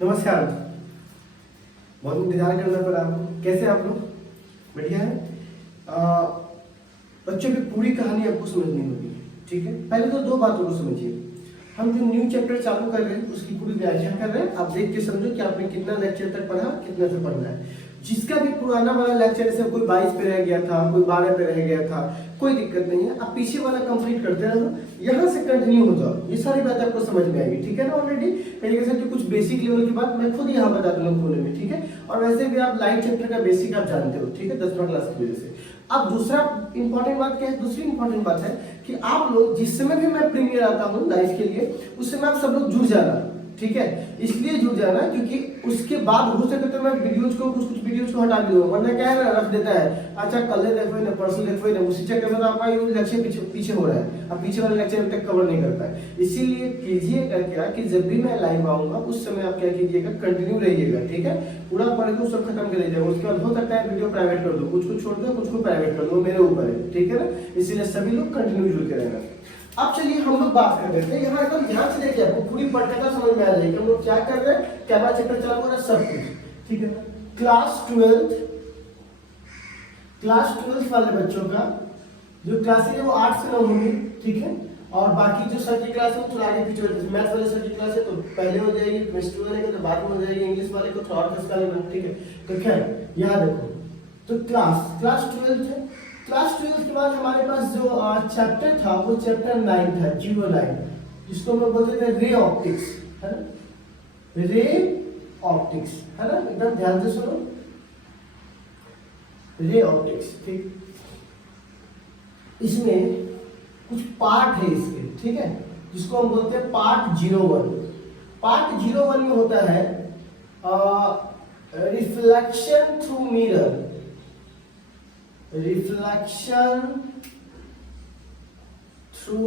नमस्कार। बहुत इंतजार करना पड़ा आपको। कैसे आप लोग? बढ़िया है। बच्चों की पूरी कहानी आपको समझनी होगी, ठीक है। पहले तो दो बातों को समझिए। हम जो न्यू चैप्टर चालू कर रहे हैं उसकी पूरी व्याख्या कर रहे हैं। आप देख के समझो कि आपने कितना लेक्चर तक पढ़ा, कितना से पढ़ना है। जिसका भी पुराना वाला लेक्चर जैसे कोई 22 पे रह गया था, कोई 12 पे रह गया था, कोई दिक्कत नहीं है। आप पीछे वाला कंप्लीट करते रहो, यहाँ से कंटिन्यू हो जाओ। ये सारी बातें आपको समझ में आएगी, ठीक है ना। ऑलरेडी तरीके से कुछ बेसिक लेवल की बात मैं खुद यहाँ बता दूंगा कोने में, ठीक है। और वैसे भी आप लाइट चैप्टर का बेसिक आप जानते हो, ठीक है, 10वां क्लास की वजह से। अब दूसरा इंपॉर्टेंट बात क्या है? दूसरी इंपॉर्टेंट बात है कि आप लोग जिस समय भी मैं प्रीमियर आता हूँ लाइव के लिए, उस समय आप सब लोग जुड़ जाना, ठीक है। इसलिए जुड़ जाना क्योंकि उसके बाद हो सके तो मैं वीडियोज को कुछ वीडियोज को हटा भी दूंगा, वरना क्या है ना, रख देता है। अच्छा कल देखो ना, परसों देखो ना, उसी चक्कर में तो आपका ये लेक्चर पीछे हो रहा है। अब पीछे वाला लेक्चर तक कवर नहीं करता है। इसीलिए कीजिएगा क्या कि जब भी मैं लाइव आऊंगा उस समय आप क्या कीजिएगा, कंटिन्यू रहिएगा, ठीक है। पूरा पढ़ के सब खत्म कर लीजिएगा। उसके बाद हो सकता है वीडियो प्राइवेट कर दो, कुछ को छोड़ दो, कुछ को प्राइवेट कर दो, मेरे ऊपर है, ठीक है ना। इसीलिए सभी लोग कंटिन्यू जुड़ के रहना। अब चलिए हम लोग बात कर रहे थे, यहाँ एकदम ध्यान से देखिए, आपको पूरी पढ़ने का समझ में आ जाएगी हम लोग क्या कर रहे हैं, क्या चैप्टर चला रहा है, सब कुछ, ठीक है। क्लास 12 वाले बच्चों का जो क्लासेज है वो 8 से 9 होंगी, ठीक है। और बाकी जो सर की क्लास है थोड़ा आगे पीछे, मैथ्स वाले सर की क्लास है तो पहले हो जाएगी, केमिस्ट्री वाले को तो बाद में हो जाएगी, इंग्लिश वाले को थोड़ा और किसका लेना, ठीक है। तो खैर यहाँ देखो, तो क्लास 12 है। क्लास 12 के बाद हमारे पास जो चैप्टर था वो चैप्टर 9 था, 09, जिसको हम बोलते थे रे ऑप्टिक्स, है ना। रे ऑप्टिक्स, है ना, एकदम ध्यान से सुनो, रे ऑप्टिक्स, ठीक। इसमें कुछ पार्ट है इसके, ठीक है, जिसको हम बोलते हैं पार्ट 01। पार्ट 01 में होता है reflection through mirror, reflection through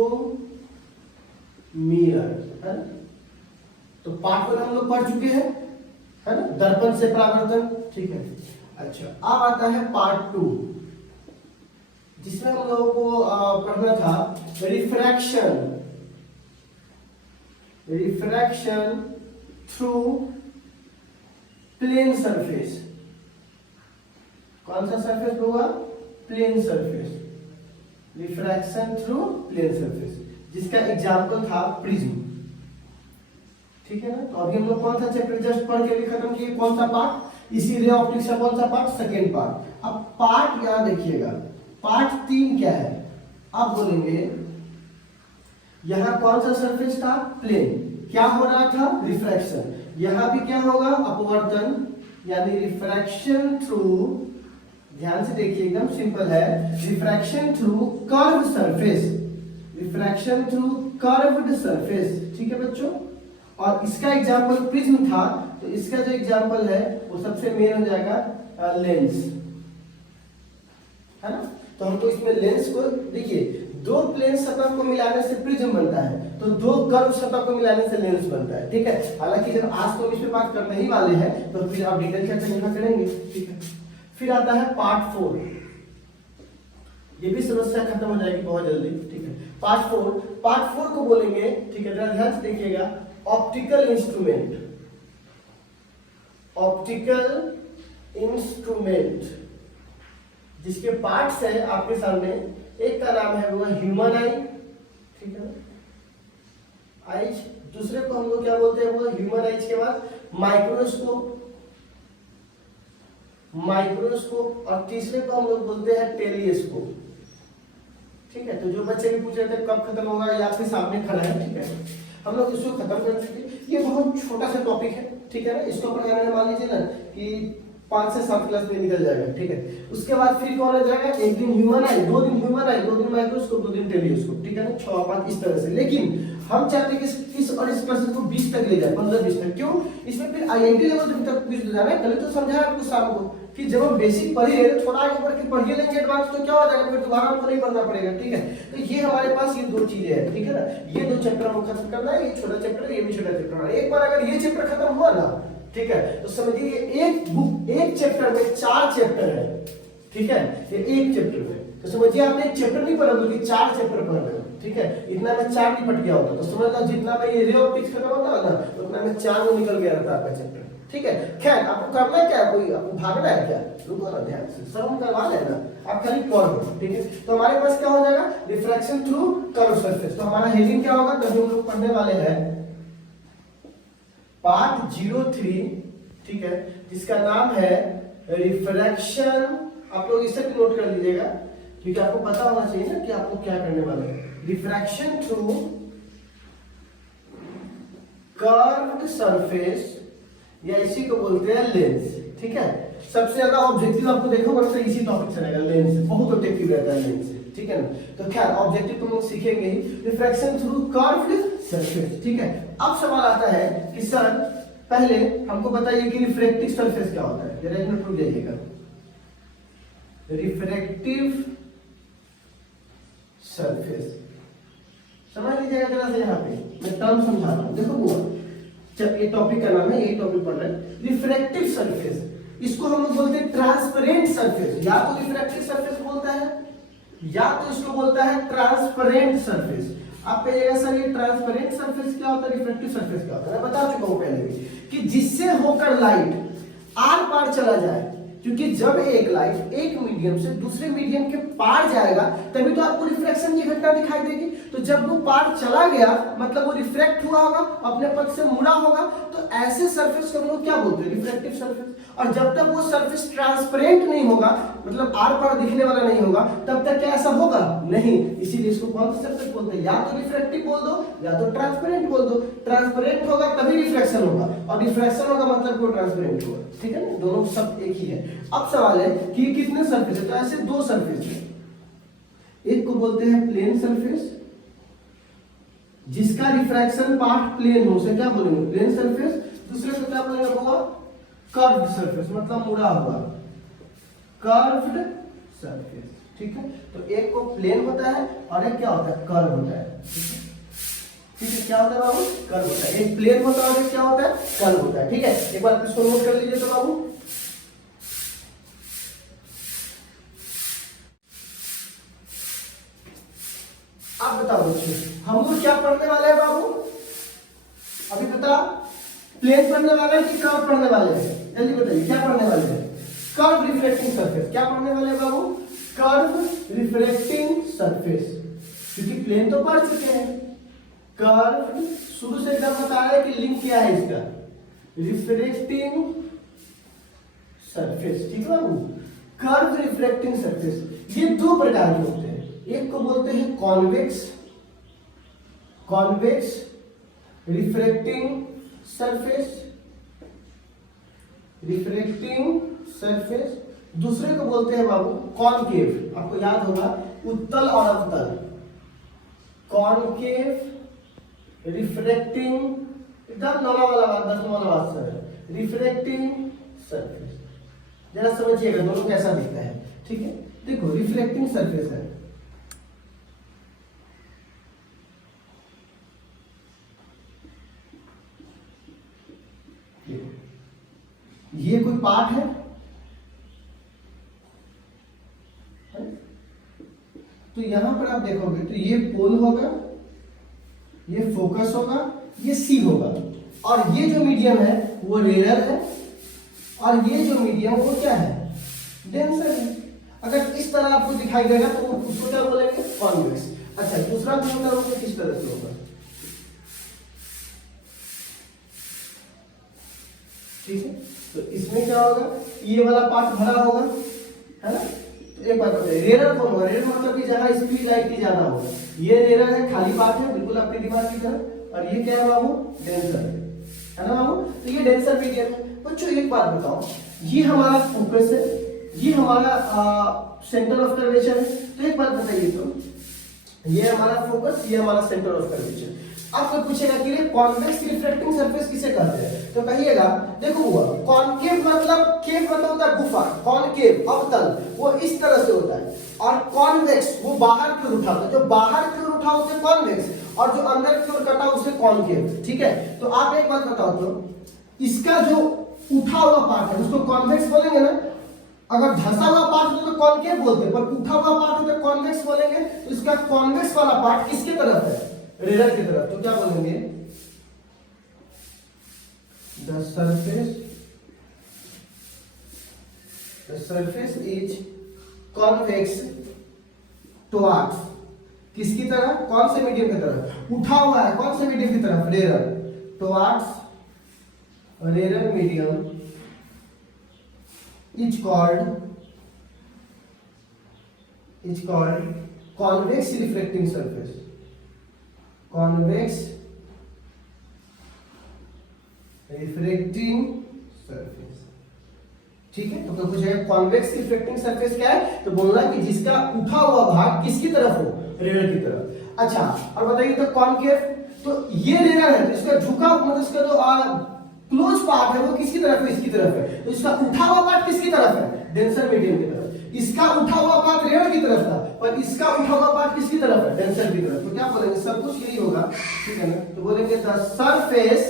mirror, है ना। तो पार्ट 1 हम लोग पढ़ चुके हैं, है ना, दर्पण से परावर्तन, ठीक है। अच्छा अब आता है पार्ट 2, जिसमें हम लोगों को पढ़ना था refraction, refraction through plane surface. कौन सा सरफेस होगा? Plane surface, refraction through plane surface, जिसका एग्जाम्पल था प्रिज्म, ठीक है ना। तो अभी हम लोग कौन सा चैप्टर जस्ट पढ़ के भी खत्म किए, कौन सा पार्ट? इसी रे ऑप्टिक्स का कौन सा पार्ट? Second part. अब पार्ट यहां देखिएगा, पार्ट 3 क्या है? आप बोलेंगे यहां कौन सा सरफेस था? प्लेन। क्या हो रहा था? रिफ्रैक्शन। यहां भी क्या होगा? अपवर्तन, यानी रिफ्रैक्शन थ्रू, ध्यान से देखिए एकदम सिंपल है, refraction through curve surface, refraction through curved surface, ठीक है बच्चों। और इसका एग्जांपल प्रिज्म था, तो इसका जो एग्जांपल है वो सबसे मेन हो जाएगा लेंस, है ना। तो हमको इसमें लेंस को देखिए, दो प्लेन सतह को मिलाने से प्रिज्म बनता है, तो दो कर्व सतह को मिलाने से लेंस बनता है, ठीक है। हालांकि जब आज तो इस पे बात करने ही वाले हैं, तो फिर आप डिटेल चर्चा यहाँ करेंगे, ठीक है। फिर आता है पार्ट 4, ये भी समस्या खत्म हो जाएगी बहुत जल्दी, ठीक है। पार्ट 4 को बोलेंगे, ठीक है, जरा ध्यान से देखिएगा, ऑप्टिकल इंस्ट्रूमेंट, ऑप्टिकल इंस्ट्रूमेंट, जिसके पार्ट्स है आपके सामने। एक का नाम है वो ह्यूमन आई, ठीक है, आइज। दूसरे को हम लोग क्या बोलते हैं? वो ह्यूमन आइज के बाद माइक्रोस्कोप, माइक्रोस्कोप, और तीसरे को हम लोग बोलते हैं टेलीस्कोप, ठीक है। तो जो बच्चे भी पूछ रहे थे कब खत्म होगा, ये आपके सामने खड़ा है, ठीक है। हम लोग इसको खत्म कर चुके। ये बहुत छोटा सा टॉपिक है, ठीक है ना। इसको पढ़ाने में मान लीजिए ना कि 5 से 7 क्लास में निकल जाएगा, ठीक है। उसके बाद फिर कौन आ जाएगा? एक दिन ह्यूमन आई, 2 दिन ह्यूमन आई, 2 दिन माइक्रोस्कोप, 2 दिन टेलीस्कोप, ठीक है ना। 6 5 इस तरह से। लेकिन हम चाहते हैं कि इस और इस क्लासेस को 20 तक ले जाए, 15-20 तक। क्यों? इसमें फिर आईआईटी लेवल तक कुछ जाना है। कल तो समझा आपको शाम को कि जब हम बेसिक पढ़े थोड़ा आगे बढ़ के पढ़िए लेंगे एडवांस, तो क्या हो जाएगा, फिर दोबारा हमको नहीं पढ़ना पड़ेगा, ठीक है। तो ये हमारे पास ये 2 चीजें हैं, ठीक है ना। ये 2 चैप्टर हमको खत्म करना है, ये छोटा चैप्टर, ये भी छोटा चैप्टर। एक बार अगर ये चैप्टर खत्म हुआ ना, ठीक है, तो समझिए एक बुक, एक चैप्टर में 4 चैप्टर है, ठीक है। ये एक चैप्टर में, तो समझिए आपने एक चैप्टर नहीं पढ़ा बल्कि 4 चैप्टर पढ़ रहे हो, ठीक है, इतना में 4 निपट गया होता, तो समझ लो जितना में ये रे ऑप्टिक्स खत्म होता है ना उतना में 4 में निकल गया रहता आपका चैप्टर। ठीक है, खैर आपको करना क्या है, कोई आपको भागना है क्या, रुको ना ध्यान से, सर हम करवा लेना, आप खाली पढ़ो। ठीक है, तो हमारे पास क्या हो जाएगा, रिफ्रैक्शन थ्रू कर्व सरफेस। तो हमारा हेडिंग क्या होगा, तभी हम लोग पढ़ने वाले हैं पार्ट 03, ठीक है, जिसका नाम है रिफ्रैक्शन। आप लोग इसे भी नोट कर लीजिएगा क्योंकि आपको पता होना चाहिए ना कि आपको क्या करने वाले हैं। रिफ्रैक्शन थ्रू कर्व्ड सरफेस, या इसी को बोलते हैं लेंस। ठीक है, सबसे ज्यादा ऑब्जेक्टिव आपको देखो वैसे इसी टॉपिक से रहेगा, लेंस बहुत ऑब्जेक्टिव रहता है लेंस से। ठीक है ना, तो खैर ऑब्जेक्टिव तुम लोग सीखेंगे ही, रिफ्रैक्शन थ्रू कर्व्ड सरफेस। ठीक है, अब सवाल आता है कि सर पहले हमको बताइए कि रिफ्रैक्टिव सरफेस क्या होता है, जरा एक मिनट रुक जाइएगा। रिफ्रैक्टिव सरफेस समझ लीजिएगा जरा से, यहाँ पे मैं टर्म समझा रहा हूं, देखो वो जब ये टॉपिक का नाम है, यही टॉपिक पढ़ रहे हैं, रिफ्रैक्टिव सरफेस। इसको हम लोग बोलते हैं ट्रांसपेरेंट सरफेस, या तो रिफ्रैक्टिव सरफेस बोलता है या तो इसको बोलता है ट्रांसपेरेंट सरफेस। आप कहिएगा सर ये ट्रांसपेरेंट सरफेस क्या होता है, रिफ्रैक्टिव सरफेस क्या होता है, मैं बता चुका हूं पहले भी कि जिससे होकर लाइट आर पार चला जाए, क्योंकि जब एक लाइट एक मीडियम से दूसरे मीडियम के पार जाएगा तभी तो आपको रिफ्रैक्शन की घटना दिखाई देगी। तो जब वो पार चला गया मतलब वो रिफ्रैक्ट हुआ होगा, अपने पथ से मुड़ा होगा, तो ऐसे सरफेस को हम लोग क्या बोलते हैं, रिफ्रैक्टिव सरफेस। और जब तक वो सरफेस ट्रांसपेरेंट नहीं होगा, मतलब आर पार दिखने वाला नहीं होगा, तब तक क्या ऐसा होगा नहीं। इसीलिए इसको कौन सा सरफेस बोलते हैं, या तो रिफ्रैक्टिव बोल दो या तो ट्रांसपेरेंट बोल दो। ट्रांसपेरेंट होगा तभी रिफ्रैक्शन होगा, और रिफ्रैक्शन होगा मतलब वो ट्रांसपेरेंट होगा। ठीक है ना, दोनों सब एक ही है। अब सवाल है कि कितने सरफेस है, तो ऐसे 2 सरफेस है, एक को बोलते हैं प्लेन सरफेस जिसका रिफ्रैक्शन पार्ट प्लेन हो, उसे क्या बोलेंगे प्लेन सरफेस। दूसरे को क्या बोलेंगे होगा कर्व्ड सरफेस, मतलब मुड़ा हुआ कर्व्ड सरफेस। ठीक है, तो एक को प्लेन होता है और एक क्या होता है कर्व होता है। ठीक है, क्या होता है बाबू, कर्व होता है। एक प्लेन होता है और एक क्या होता है कर्व होता है। ठीक है, एक बार इसको नोट कर लीजिए तो बाबू, आप बताओ बच्चों हम लोग क्या पढ़ने वाले हैं बाबू, अभी बता, प्लेन पढ़ने वाले हैं कि कर्व पढ़ने वाले हैं, जल्दी बताइए क्या पढ़ने वाले हैं। कर्व रिफ्लेक्टिंग सरफेस, क्या पढ़ने वाले हैं बाबू, कर्व रिफ्लेक्टिंग सरफेस, क्योंकि प्लेन तो पढ़ चुके हैं। कर्व शुरू से एकदम बताया कि लिंक क्या है इसका, रिफ्लेक्टिंग सरफेस। ठीक है बाबू, कर्व रिफ्लेक्टिंग सरफेस ये 2 प्रकार के होते हैं, एक को बोलते हैं कॉन्वेक्स रिफ्रैक्टिंग सरफेस, दूसरे को बोलते हैं बाबू कॉनकेव। आपको याद होगा उत्तल और अवतल, कॉनकेव रिफ्रैक्टिंग, एकदम नौला वाला बात, 10 वाला बात सर, रिफ्रैक्टिंग सरफेस। जरा समझिएगा दोनों कैसा दिखता है। ठीक है, देखो रिफ्लेक्टिंग सरफेस है, ये कोई पार्ट है, तो यहां पर आप देखोगे तो ये पोल होगा, ये फोकस होगा, ये सी होगा, और ये जो मीडियम है वो रेयर है, और ये जो मीडियम वो क्या है, डेंसर है। अगर इस तरह आपको दिखाई देगा तो उसको क्या बोलेंगे, कॉन्वेक्स। अच्छा, दूसरा बोलना किस तरह से होगा, ठीक है, तो इसमें क्या होगा, ये वाला पार्ट भरा होगा, है ना। तो एक बात बताइए, रेयर कौन होगा, रेयर मतलब कि जहां स्पीड लाइट की ज्यादा होगा, ये रेयर है, खाली पार्ट है बिल्कुल आपके दिमाग की तरह, और ये क्या है बाबू, डेंसर है ना बाबू। तो ये डेंसर मीडियम है। बच्चों एक बात बताओ, ये हमारा फोकस है, ये हमारा सेंटर ऑफ कर्वेचर है। तो एक बात बताइए, तो ये हमारा फोकस, ये हमारा सेंटर ऑफ कर्वेचर। अब कोई पूछेगा कि कॉन्वेक्स रिफ्लेक्टिंग सरफेस किसे कहते हैं, तो कहिएगा देखो हुआ कॉनकेव मतलब, केव मतलब होता है गुफा, कॉनकेव अवतल वो इस तरह से होता है, और कॉन्वेक्स वो बाहर की ओर उठा, जो बाहर की ओर उठा उसे कॉन्वेक्स, और जो अंदर की ओर कटा उसे कॉनकेव। ठीक है, तो आप एक बात बताओ, तो इसका जो उठा हुआ पार्ट है उसको कॉन्वेक्स बोलेंगे ना, अगर धंसा हुआ पार्ट होता तो कॉनकेव बोलते हैं, पर उठा हुआ पार्ट होता तो कॉन्वेक्स बोलेंगे। तो इसका कॉन्वेक्स वाला पार्ट किसके तरफ है? रेडर की तरफ। तो क्या बोलेंगे? The surface is convex towards, किसकी तरफ? कौन से मीडियम की तरफ? उठा हुआ है कौन से मीडियम की तरफ? Raider. Towards raider medium is called convex refracting surface. Convex refracting surface, ठीक है। तो क्या पूछा है? कॉन्वेक्स रिफ्लेक्टिंग सरफेस क्या है? तो बोलना कि जिसका उठा हुआ भाग किसकी तरफ हो? रेडर की तरफ। अच्छा, और बताइए तो कॉनकेव, तो ये रेडर है तो इसका झुका मतलब इसका जो क्लोज पार्ट है वो किसकी तरफ है? इसकी तरफ है। तो इसका उठा हुआ पार्ट किसकी तरफ है? डेंसर मीडियम की तरफ। इसका उठा हुआ पार्ट रेडर की तरफ था, पर इसका उठा हुआ पार्ट किसकी तरफ है? डेंसर की तरफ। तो क्या बोलेंगे? सब कुछ यही होगा, ठीक है ना। तो बोलेंगे the surface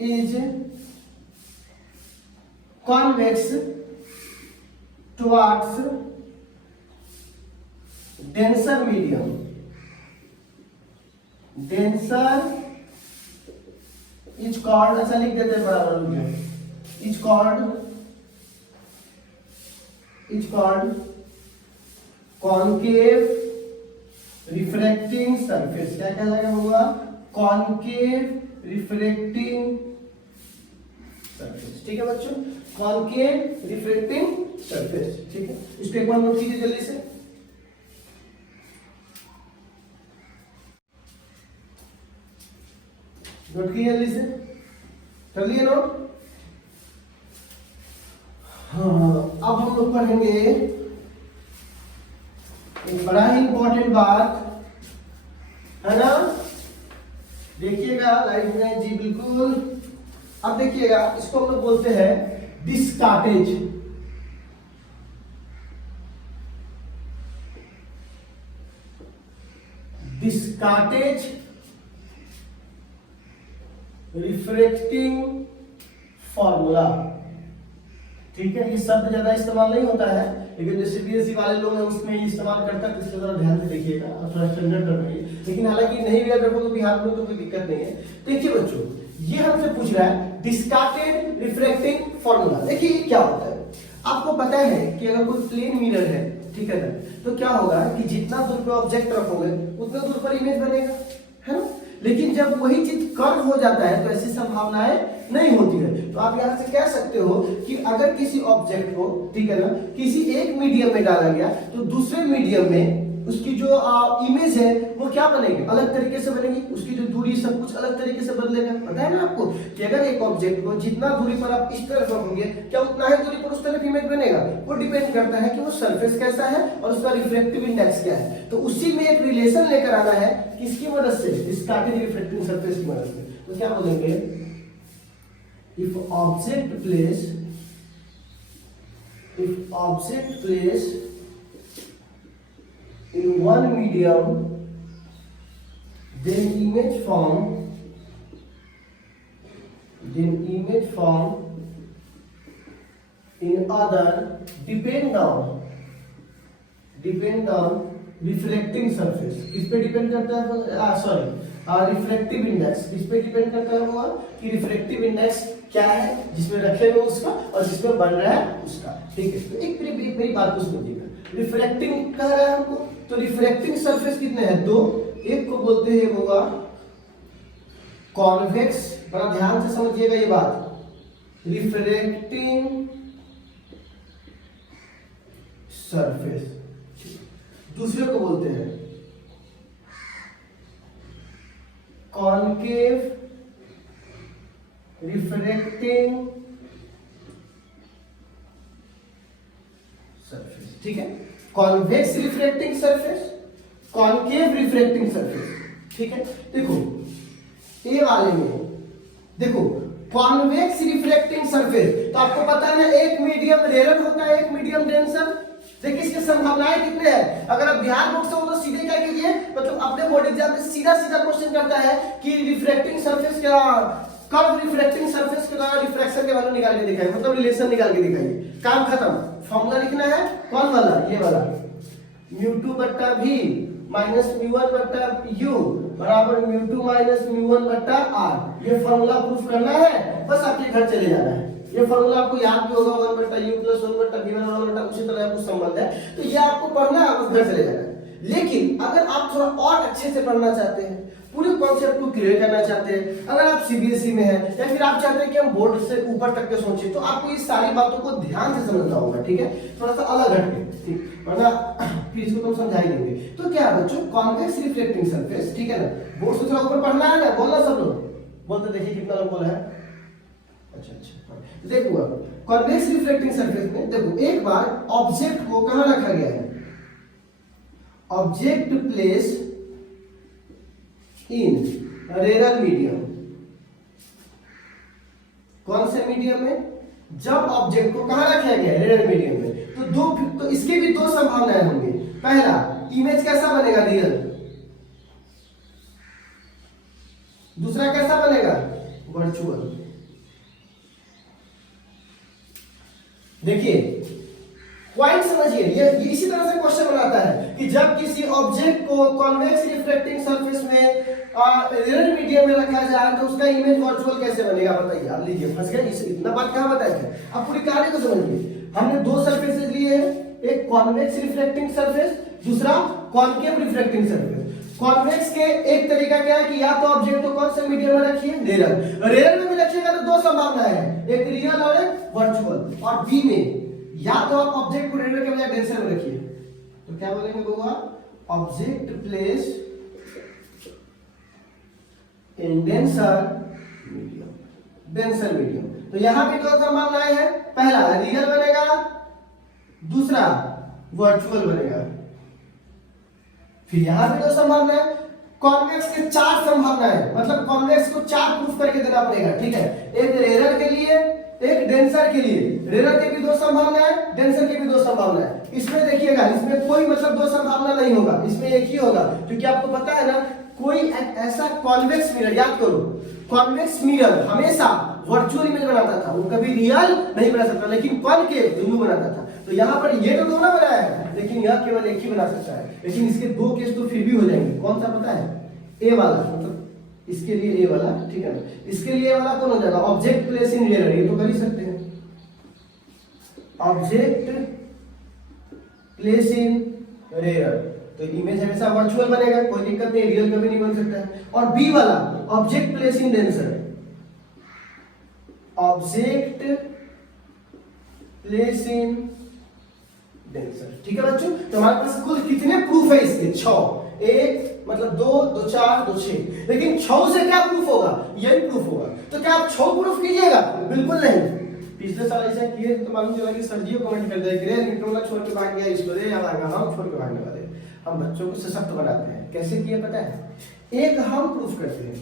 is convex towards denser medium. Denser is called, अच्छा लिख देते हैं बराबर में, is called concave refracting surface. क्या कहलाएगा होगा? कॉनकेव रिफ्रैक्टिंग सरफेस, ठीक है बच्चों। कॉनकेव रिफ्रैक्टिंग सरफेस, ठीक है। इसको एक बार नोट कीजिए जल्दी से। नोट कीजिए जल्दी से, कर लिए नोट? हाँ, अब हम लोग पढ़ेंगे एक बड़ा ही इंपॉर्टेंट बात, है ना। देखिएगा लाइव में जी, बिल्कुल। अब देखिएगा, इसको हम लोग बोलते हैं डिस्कार्टेज। डिस्कार्टेज रिफ्रैक्टिंग फॉर्मूला, ठीक है। ये शब्द ज्यादा इस्तेमाल नहीं होता है, लेकिन जो सीबीएसई वाले लोग हैं उसमें ये इस्तेमाल करता है, तो इसको जरा ध्यान से देखिएगा और थोड़ा स्टैंडर्ड कर रखिए। लेकिन हालांकि नहीं भी अगर रखो तो बिहार में तो कोई दिक्कत नहीं है। देखिए बच्चों, ये हमसे पूछ रहा है डिस्कार्टेड रिफ्रैक्टिंग फॉर्मूला। देखिए क्या होता है, आपको पता है कि अगर कोई प्लेन मिरर है, ठीक है ना, तो क्या होगा कि जितना दूर पे ऑब्जेक्ट रखोगे उतना दूर पर इमेज बनेगा, है ना। लेकिन जब वही चीज कर्व हो जाता है तो ऐसी संभावनाएं नहीं होती है। तो आप यहां से कह सकते हो कि अगर किसी ऑब्जेक्ट को, ठीक है ना, किसी एक मीडियम में डाला गया तो दूसरे मीडियम में उसकी जो इमेज है वो क्या बनेगी? अलग तरीके से बनेगी। उसकी जो दूरी सब कुछ अलग तरीके से बदलेगा। पता है ना आपको कि अगर एक ऑब्जेक्ट को जितना दूरी पर आप इस तरफ रखोगे, क्या उतना ही दूरी पर उस तरफ इमेज बनेगा? वो डिपेंड करता है कि वो सरफेस कैसा है और उसका रिफ्लेक्टिव इंडेक्स क्या है। तो उसी में एक रिलेशन लेकर आना है, किसकी मदद से? डिस्कार्टेड रिफ्लेक्टिंग सरफेस की मदद से। तो क्या बोलेंगे? If object place in one medium, then image form in other depend on reflecting surface। किस पे डिपेंड करता है? Reflective index. किस पे डिपेंड करता है वो? कि रिफ्लेक्टिव इंडेक्स क्या है जिसमें रखे हुए उसका और जिसमें बन रहा है उसका, ठीक है। तो एक मेरी बात को समझिएगा, रिफ्लेक्टिंग कह रहा है हमको, तो रिफ्लेक्टिंग सरफेस कितने हैं? दो। एक को बोलते हैं होगा कॉन्वेक्स, बड़ा ध्यान से समझिएगा ये बात, रिफ्लेक्टिंग सरफेस। दूसरे को बोलते हैं कॉनकेव रिफ्लेक्टिंग सरफेस, ठीक है। Convex reflecting surface, concave reflecting surface, ठीक है। देखो ए वाले में देखो कॉन्वेक्स रिफ्लेक्टिंग सरफेस, तो आपको पता है ना, एक मीडियम रेयर होता है, एक मीडियम डेंसर। देखिए इसकी संभावनाएं कितने हैं। अगर आप बिहार बोर्ड से हो तो सीधे क्या कीजिए, मतलब अपने बोर्ड एग्जाम में सीधा क्वेश्चन करता है कि रिफ्लेक्टिंग सरफेस क्या कर्व रिफ्रैक्टिंग सरफेस के द्वारा रिफ्रैक्शन के वैल्यू निकाल के दिखाइए, मतलब रिलेशन निकाल के दिखाइए, काम खत्म। फॉर्मूला लिखना है कौन वाला, ये वाला, μ2 बट्टा v माइनस μ1 बट्टा u बराबर μ2 माइनस μ1 बट्टा r। ये फॉर्मूला प्रूफ करना है, बस आपके घर चले जाना है। ये फॉर्मूला आपको याद भी होगा, 1 बट्टा u प्लस 1 बट्टा v 1 बट्टा उसी तरह कुछ संबंध है, तो ये आपको पढ़ना है, बस घर चले जाना है। लेकिन अगर आप थोड़ा और अच्छे से पढ़ना चाहते हैं, पूरे कॉन्सेप्ट को क्लियर करना चाहते हैं, अगर आप सीबीएसई में हैं या फिर आप चाहते हैं कि हम बोर्ड से ऊपर तक के सोचें, तो आपको ये सारी बातों को ध्यान से समझना होगा, ठीक है, थोड़ा सा अलग हटके, ठीक, वरना फिर इसको तुम समझा ही देंगे। तो क्या है बच्चों, कॉन्वेक्स रिफ्लेक्टिंग सरफेस, ठीक है ना, बोर्ड से थोड़ा ऊपर पढ़ना है ना, बोलना सब लोग, बोलते देखिए कितना लोग बोला है। अच्छा अच्छा, देखो अब कॉन्वेक्स रिफ्लेक्टिंग सरफेस में देखो, एक बार ऑब्जेक्ट को कहां रखा गया है, ऑब्जेक्ट प्लेस इन रेरर मीडियम। कौन से मीडियम में, जब ऑब्जेक्ट को कहां रखा गया है, रेरर मीडियम में, तो इसके भी दो संभावनाएं होंगी। पहला, इमेज कैसा बनेगा, रियल, दूसरा कैसा बनेगा, वर्चुअल। देखिए पॉइंट समझिए, ये इसी तरह से क्वेश्चन बनाता है कि जब किसी ऑब्जेक्ट को कॉन्वेक्स रिफ्लेक्टिंग सरफेस में रेरर मीडियम में रखा जाए तो उसका इमेज वर्चुअल कैसे बनेगा, बताइए। आप लीजिए, फंस गए, इतना बात कहां बताया था, अब पूरी कहानी को समझिए। हमने दो सरफेसेस लिए हैं, एक कॉन्वेक्स रिफ्लेक्टिंग सरफेस, दूसरा कॉनकेव रिफ्लेक्टिंग सरफेस। कॉन्वेक्स के एक तरीका क्या है कि या तो ऑब्जेक्ट को कौन से मीडियम में रखिए, रेरर, रेरर में भी रखिएगा तो दो संभावनाएं हैं, एक रियल और एक वर्चुअल। और बी में या तो आप ऑब्जेक्ट को रेरर के बजाय डेंसर में रखिए, तो क्या बोलेंगे बउआ, ऑब्जेक्ट प्लेस इन डेंसर मीडियम, डेंसर मीडियम। तो यहां पे दो संभावनाएं हैं, पहला रियल बनेगा, दूसरा वर्चुअल बनेगा। फिर यहां पे दो संभावनाएं, कॉन्वेक्स के चार संभावनाएं, मतलब कॉन्वेक्स को चार प्रूफ करके देना पड़ेगा, ठीक है, एक रेरर के लिए, एक डेंसर के लिए, रेरर के भी दो संभावनाएं, डेंसर के भी दो संभावनाएं। इसमें देखिएगा, इसमें कोई मतलब दो संभावना नहीं होगा, इसमें एक ही होगा, क्योंकि आपको पता है ना, कोई ऐसा कॉन्वेक्स मिरर, याद करो, कॉन्वेक्स मिरर हमेशा वर्चुअल इमेज बनाता था, वो कभी रियल नहीं बना सकता, लेकिन कॉनकेव दोनों बनाता था। तो यहाँ पर ये तो दोनों बनाया है, लेकिन यह केवल एक ही बना सकता है, लेकिन इसके दो केस तो फिर भी हो जाएंगे। कौन सा पता है, ए वाला, मतलब इसके लिए ए वाला, ठीक है ना, इसके लिए ए वाला कौन हो जाएगा, ऑब्जेक्ट प्लेस इन रेरर, ये तो कर ही सकते हैं, ऑब्जेक्ट प्लेस इन रेरर, तो इमेज हमेशा वर्चुअल बनेगा, कोई दिक्कत नहीं, रियल कभी नहीं बन सकता है। और बी वाला, object place in denser, object place in denser, ठीक है बच्चों। तो हमारे पास कुल कितने प्रूफ है इसके, 6, एक मतलब 2, 2 4, 2 6, लेकिन 6 से क्या प्रूफ होगा, यही प्रूफ होगा। तो क्या आप 6 प्रूफ कीजिएगा, बिल्कुल नहीं। पिछले साल ऐसा किए तो मालूम चला कि सर जी कमेंट कर दिया कि रे निकोला छोड़ के भाग गया, इसको रे याद आ गया, हम छोड़ के भागने वाले। हम बच्चों को सशक्त बनाते हैं, कैसे किए पता है, एक हम प्रूफ करते हैं,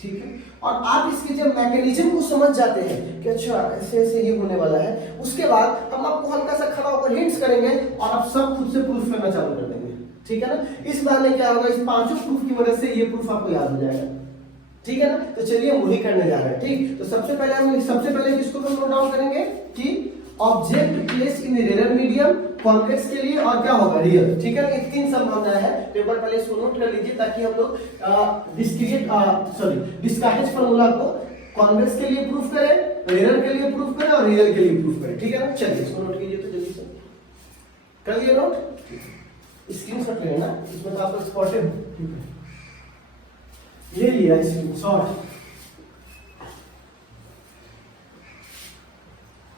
ठीक है, और आप इसके जब मैकेनिज्म को समझ जाते हैं कि अच्छा ऐसे ऐसे ये होने वाला है, उसके बाद हम आपको हल्का सा खड़ा होकर हिंट्स करेंगे और आप सब खुद से प्रूफ करना चालू कर देंगे, ठीक है ना। इस बहाने क्या होगा, इस पांचों प्रूफ की मदद से ये प्रूफ आपको याद हो जाएगा, ठीक है ना। तो चलिए हम वही करने जा रहे हैं, ठीक। तो सबसे पहले किसको हम नोट डाउन करेंगे कि ऑब्जेक्ट प्लेस इन रेरर मीडियम, कॉन्वेक्स के लिए, और क्या होगा, रियल, ठीक है ना। ये तीन संभावनाएं हैं, पेपर पहले इसको नोट कर लीजिए ताकि हम लोग डिस्कार्टेज फार्मूला को कॉन्वेक्स के लिए प्रूफ करें, रेरर के लिए प्रूफ करें और रियल के लिए प्रूफ करें, ठीक है ना। चलिए इसको नोट कीजिए, तो जल्दी से कर लिए नोट, स्क्रीनशॉट ले लेना, इसमें तो आपको स्पॉटेड, ठीक है, ये लिया स्क्रीनशॉट।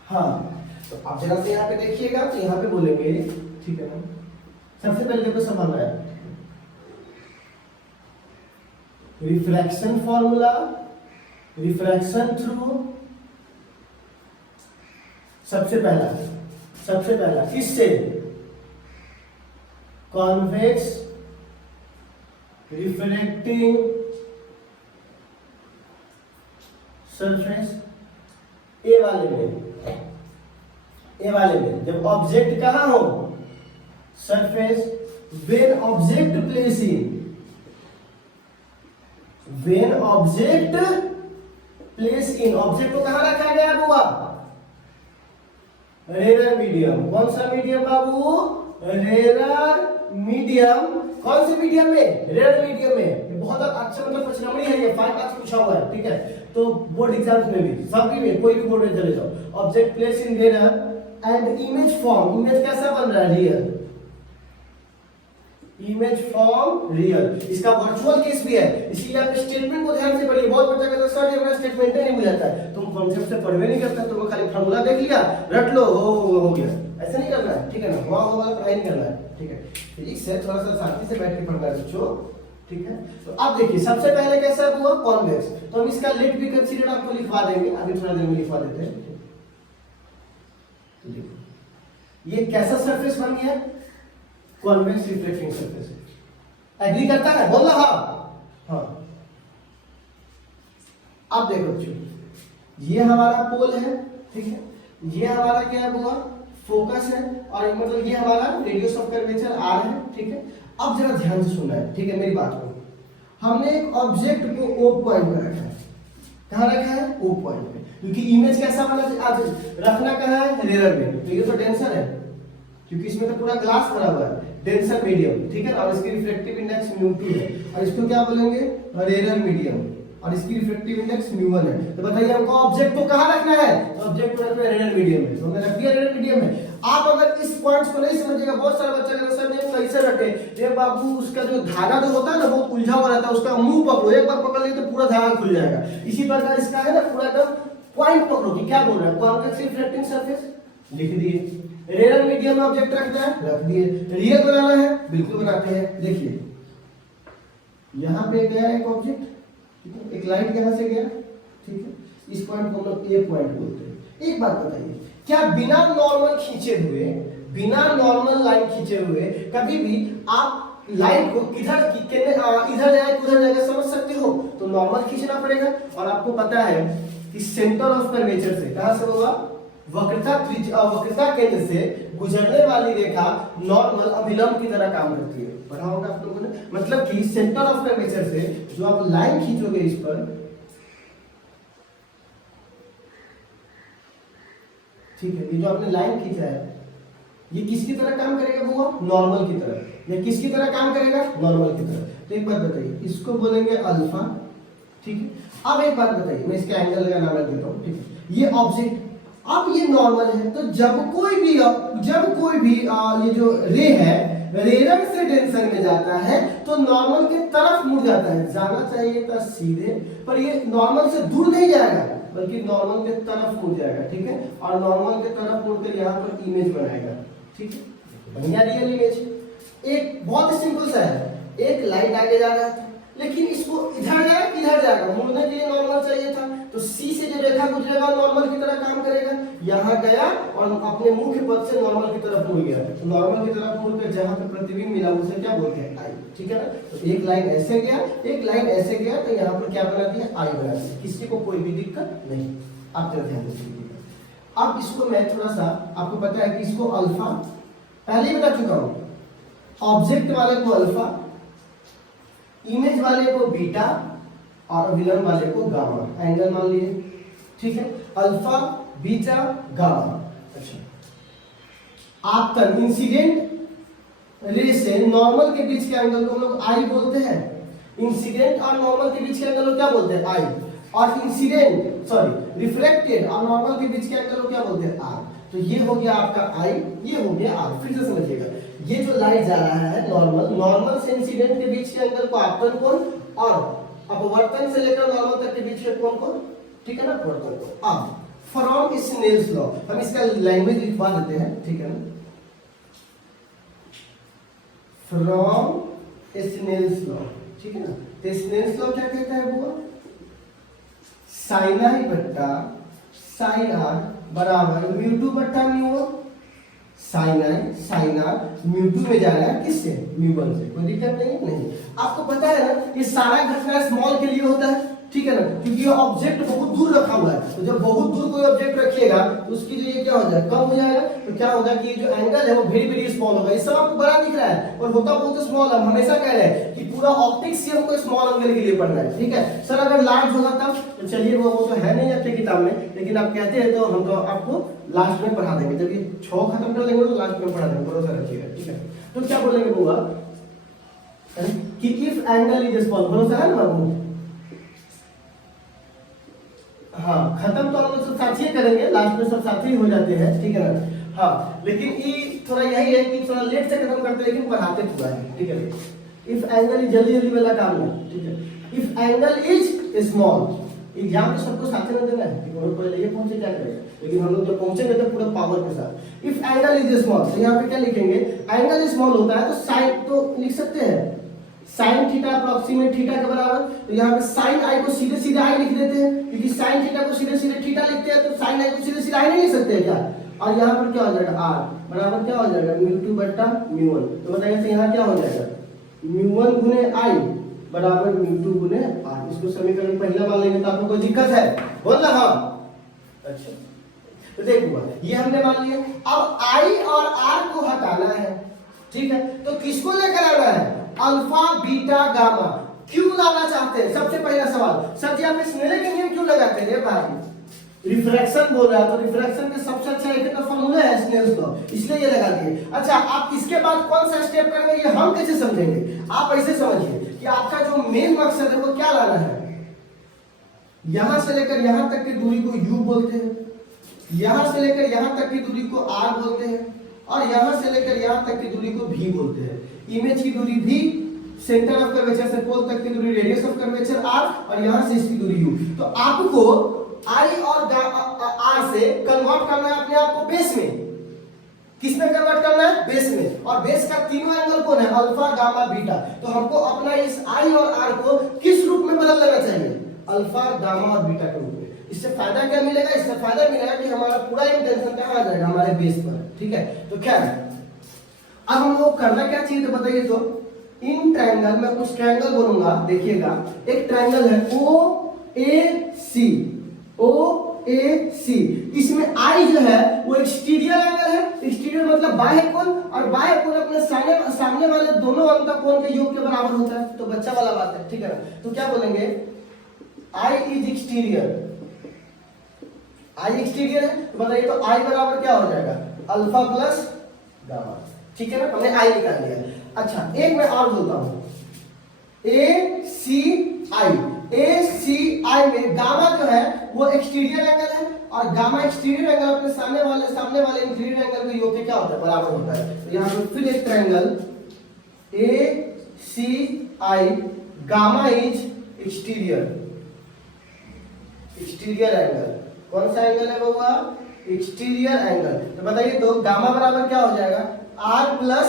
हाँ, तो आप जरा से यहाँ पे देखिएगा, तो यहाँ पे बोलेंगे, ठीक है ना। सबसे पहले देखो संभावना है, रिफ्रैक्शन फॉर्मूला, रिफ्रैक्शन थ्रू, सबसे पहला किससे, कॉन्वेक्स रिफ्लेक्टिंग सरफेस, ए वाले में जब ऑब्जेक्ट कहां हो, surface, when object place in, object को कहां रखा गया बुआ? Rare medium. कौन सा मीडियम बाबू? Rare medium. कौन से मीडियम में? रेयर मीडियम में। ये बहुत अच्छा मतलब प्रश्न है, ये 5 मार्क्स पूछा हुआ है, ठीक है। तो बोर्ड एग्जाम्स में भी, सभी में, कोई भी बोर्ड में चले जाओ, object place in rare and image form. Image कैसा बन रहा है? रियल। Image form real. इसका वर्चुअल केस भी है, इसीलिए आप स्टेटमेंट को ध्यान से पढ़िए। बहुत बच्चा कहता है सर ये मेरा स्टेटमेंट ही नहीं बुझाता है। तुम कॉन्सेप्ट से पढ़वे नहीं करता, तुम खाली फार्मूला देख लिया, रट लो, हो गया। ऐसा नहीं करना है, ठीक है ना? हुआ वाला पढ़ाई नहीं करना है, ठीक है। फिजिक्स है, थोड़ा सा शांति से बैठ के पढ़ना है बच्चों, ठीक है। तो अब देखिए सबसे पहले कैसा हुआ? कॉन्वेक्स। तो हम इसका लेट बी कंसीडर्ड आपको लिखवा देंगे, अभी थोड़ा देर में लिखवा देते हैं। तो देखो ये कैसा सरफेस बन गया? Convex reflecting surface. एग्री करता है? बोल रहा हाँ। अब देखो बच्चों, ये हमारा पोल है, ठीक है। ये हमारा क्या है बुआ? फोकस है, और मतलब ये हमारा रेडियस ऑफ कर्वेचर आर है, ठीक है। अब जरा ध्यान से सुनना है, ठीक है, मेरी बात को। हमने एक ऑब्जेक्ट को ओ पॉइंट पर रखा है। कहां रखा है? ओ पॉइंट पे, क्योंकि इमेज कैसा बना? आज रखना कहां है? रेयर में। तो ये तो डेंसर है, क्योंकि इसमें तो पूरा ग्लास भरा हुआ है, डेंसर मीडियम, ठीक है। और इसकी रिफ्लेक्टिव इंडेक्स μ2 है, और इसको क्या बोलेंगे? रेयर मीडियम, और इसकी रिफ्लेक्टिव इंडेक्स μ1 है। तो बताइए हमको ऑब्जेक्ट को कहां रखना है? ऑब्जेक्ट को रखना है रेयर मीडियम में, तो हमने रख दिया रेयर मीडियम में। आप अगर इस पॉइंट्स को नहीं समझिएगा, बहुत सारा बच्चा कहता है सर ये कैसे रखे? ये बाबू उसका जो धागा जो होता है ना बहुत उलझा हुआ रहता है, उसका मुंह पकड़ो, एक बार पकड़ लिए तो पूरा धागा खुल जाएगा। इसी प्रकार इसका है ना, पूरा एकदम पॉइंट पकड़ो कि क्या बोल रहा है। कॉन्वेक्स रिफ्लेक्टिंग सरफेस लिख दिए। रेयर मीडियम में ऑब्जेक्ट रखना है, रख दिए। रियल बनाना है, बिल्कुल बनाते हैं। देखिए यहां पे गया एक ऑब्जेक्ट, ठीक है, एक लाइट यहां से गया, ठीक है। इस पॉइंट को हम लोग ए पॉइंट बोलते हैं। एक बात बताइए, क्या बिना नॉर्मल खींचे हुए, बिना नॉर्मल लाइन खींचे हुए कभी भी आप लाइन को किधर इधर जाए उधर जाएगा समझ सकते हो? तो नॉर्मल खींचना पड़ेगा। और आपको पता है कि सेंटर ऑफ कर्वेचर से कहां से होगा? वक्रता केंद्र से गुजरने वाली रेखा नॉर्मल अभिलंब की तरह काम करती है। पढ़ा होगा आप लोगों ने? मतलब कि सेंटर ऑफ कर्वेचर से जो आप लाइन खींचोगे इस पर, ठीक है, ये जो आपने लाइन खींचा है ये किसकी तरह काम करेगा बुआ? नॉर्मल की तरह। ये किसकी तरह काम करेगा? नॉर्मल की तरह। तो एक बात बताइए, इसको बोलेंगे अल्फा, ठीक है। अब एक बात बताइए, मैं इसके एंगल का नाम रख देता हूं, ठीक है। ये ऑब्जेक्ट, अब ये नॉर्मल है, तो जब कोई भी ये जो रे है रेयर से डेंसर में जाता है तो नॉर्मल के तरफ मुड़ जाता है। जाना चाहिए था सीधे, पर ये नॉर्मल से दूर नहीं जाएगा बल्कि नॉर्मल के तरफ मुड़ जाएगा, ठीक है। और नॉर्मल के तरफ मुड़कर यहाँ पर इमेज बनाएगा, ठीक है। बढ़िया रियल इमेज। एक बहुत सिंपल सा है, एक लाइट आगे जा रहा है, लेकिन इसको इधर जाए किधर जाएगा? मुड़ने के लिए नॉर्मल चाहिए था, तो सी से जो रेखा गुजरेगा नॉर्मल की तरह काम करेगा। यहाँ गया और अपने मुख्य पथ से नॉर्मल की तरफ मुड़ गया, तो नॉर्मल की तरफ मुड़कर जहां पे प्रतिबिंब मिला उसे क्या बोलते हैं? आई, ठीक है ना। तो एक लाइन ऐसे गया, एक लाइन ऐसे गया, तो यहाँ पर क्या बना दिया? आई बना दिया। किसी को कोई भी दिक्कत नहीं। आप जरा ध्यान दीजिएगा। अब इसको मैं थोड़ा सा, आपको पता है कि इसको अल्फा पहले ही बता चुका हूं, ऑब्जेक्ट वाले को अल्फा, इमेज वाले को बीटा, और अभिलंब वाले को गामा। एंगल मान लिए, ठीक है, अल्फा बीटा गामा। अच्छा, आपका इंसिडेंट रे से नॉर्मल के बीच के एंगल को हम लोग आई बोलते हैं। इंसिडेंट और नॉर्मल के बीच के एंगल को क्या बोलते हैं? आई। और रिफ्लेक्टेड और नॉर्मल के बीच के एंगल को क्या बोलते हैं? आर। तो ये हो गया आपका आई, ये हो गया आर। फिर से समझिएगा, ये जो लाइट जा रहा है नॉर्मल से इंसिडेंट के बीच के एंगल को आपतन कोण, और अपवर्तन से लेकर नॉर्मल तक के बीच के कोण को, ठीक है ना, अपवर्तन कोण। अब फ्रॉम स्नेल्स लॉ हम इसका लैंग्वेज लिखवा देते हैं, ठीक है ना। फ्रॉम स्नेल्स लॉ, ठीक है ना। तो स्नेल्स लॉ क्या कहता है बुआ? साइन आई बट्टा साइन आर बराबर μ2 बट्टा μ1। साइन आई साइन आर μ2 में जा रहा है, किससे? μ1 से। कोई दिक्कत नहीं? नहीं। आपको पता है ना ये सारा घटना स्मॉल के लिए होता है, ठीक है ना, क्योंकि ये ऑब्जेक्ट बहुत दूर रखा हुआ है, तो जब बहुत दूर कोई ऑब्जेक्ट रखिएगा तो उसकी जो ये क्या हो जाएगा, कम हो जाएगा। तो क्या होगा कि जो एंगल है वो वेरी वेरी स्मॉल होगा। इस समय आपको बड़ा दिख रहा है और होता बहुत स्मॉल है। हम हमेशा कह रहे हैं कि पूरा ऑप्टिक्स से हमको स्मॉल एंगल के लिए पढ़ना है, ठीक है सर। अगर लार्ज होगा तब तो चलिए वो तो है नहीं आपकी किताब में, लेकिन आप कहते हैं तो हम तो आपको लास्ट में पढ़ा देंगे। जब ये 6 खत्म कर लेंगे तो लास्ट में पढ़ा देंगे, भरोसा रखिएगा, ठीक है। तो क्या बोलेंगे बुआ कि इफ एंगल इज स्मॉल, भरोसा है ना बाबू? हाँ, खत्म तो हम लोग सब साथ ही करेंगे, लास्ट में सब साथ ही हो जाते हैं, ठीक है ना। हाँ, लेकिन ये थोड़ा यही है कि थोड़ा लेट से खत्म करते हैं लेकिन पढ़ाते पूरा है, ठीक है। इफ एंगल इज जल्दी जल्दी वाला काम है, ठीक है। If angle is small, exam में सबको साथ में देना है कि वो पहले ये पहुंचे क्या करेगा, लेकिन हम लोग जब पहुंचेंगे तो पूरा पावर के साथ। इफ एंगल इज स्मॉल, तो यहाँ पे क्या लिखेंगे, एंगल स्मॉल होता है तो साइन तो लिख सकते हैं, साइन थीटा अप्रोक्सीमेट थीटा के बराबर। तो यहाँ पे साइन आई को सीधे सीधे आई लिख देते हैं, क्योंकि साइन थीटा को सीधे सीधे थीटा लिखते हैं, तो साइन आई को सीधे सीधे आई नहीं लिख सकते हैं क्या। और यहाँ पर क्या हो जाएगा, आर बराबर क्या हो जाएगा, μ2 बट्टा μ1। तो बताइए तो यहाँ क्या हो जाएगा, μ1 गुने आई बराबर μ2 गुने आर। इसको समीकरण पहला मान लेंगे तो आपको कोई दिक्कत है, बोल ना। हाँ अच्छा, तो देखो ये हमने मान लिया। अब आई और आर को हटाना है, ठीक है। तो किसको लेकर आना है, अल्फा बीटा गामा। क्यों लाना चाहते हैं, सबसे पहला सवाल, सर जी आप स्नेल के नियम क्यों लगाते हैं भाई? रिफ्रैक्शन बोल रहा है, तो रिफ्रैक्शन के सबसे अच्छा एक तो फॉर्मूला है स्नेल्स लॉ, इसलिए ये लगा दिए। अच्छा, आप इसके बाद कौन सा स्टेप करेंगे ये हम कैसे समझेंगे, आप ऐसे समझिए कि आपका जो मेन मकसद है वो क्या लाना है। यहां से लेकर यहां तक की दूरी को u बोलते हैं, यहां से लेकर यहां तक की दूरी को r बोलते हैं, और यहां से लेकर यहां तक की दूरी को v बोलते हैं। इमेज की दूरी v, सेंटर ऑफ कर्वेचर से पोल तक की दूरी रेडियस ऑफ कर्वेचर r, और यहां से इसकी दूरी u। तो आपको I और R से कन्वर्ट करना है अपने आप को बेस में। किसमें कन्वर्ट करना है, बेस में। और बेस का तीनों एंगल कौन है, अल्फा गामा बीटा। तो हमको अपना इस I और R को किस रूप में बदल लेना चाहिए, अल्फा गामा और बीटा के रूप में। इससे फायदा क्या मिलेगा, इससे फायदा मिलेगा कि हमारा पूरा इंटेंशन कहां आ जाएगा, हमारे बेस पर, ठीक है। तो क्या है, अब हम लोग करना क्या चाहिए, तो बताइए तो। इन ट्रायंगल में कुछ ट्रायंगल बोलूंगा, देखिएगा। एक ट्रायंगल है OAC, OAC, इसमें I जो है वो एक्सटीरियर एंगल है। एक्सटीरियर मतलब बाह्य कोण, और बाह्य कोण अपने सामने वाले दोनों अंत कोण के योग के बराबर होता है। तो बच्चा वाला बात है, ठीक है ना। तो क्या बोलेंगे, I is exterior, I exterior है, तो बताइए तो I बराबर क्या हो जाएगा, अल्फा प्लस गामा, ठीक है ना। हमने I निकाल लिया। अच्छा, एक मैं और बोलता हूं, ACI में गामा जो है वो एक्सटीरियर एंगल है, और गामा एक्सटीरियर एंगल अपने सामने वाले इंटीरियर एंगल के योग के क्या होता है, बराबर होता है। तो यहाँ पे फिर एक triangle ACI, gamma is exterior angle. कौन सा एंगल है बाबा, एक्सटीरियर एंगल। तो बताइए तो गामा बराबर क्या हो जाएगा, R प्लस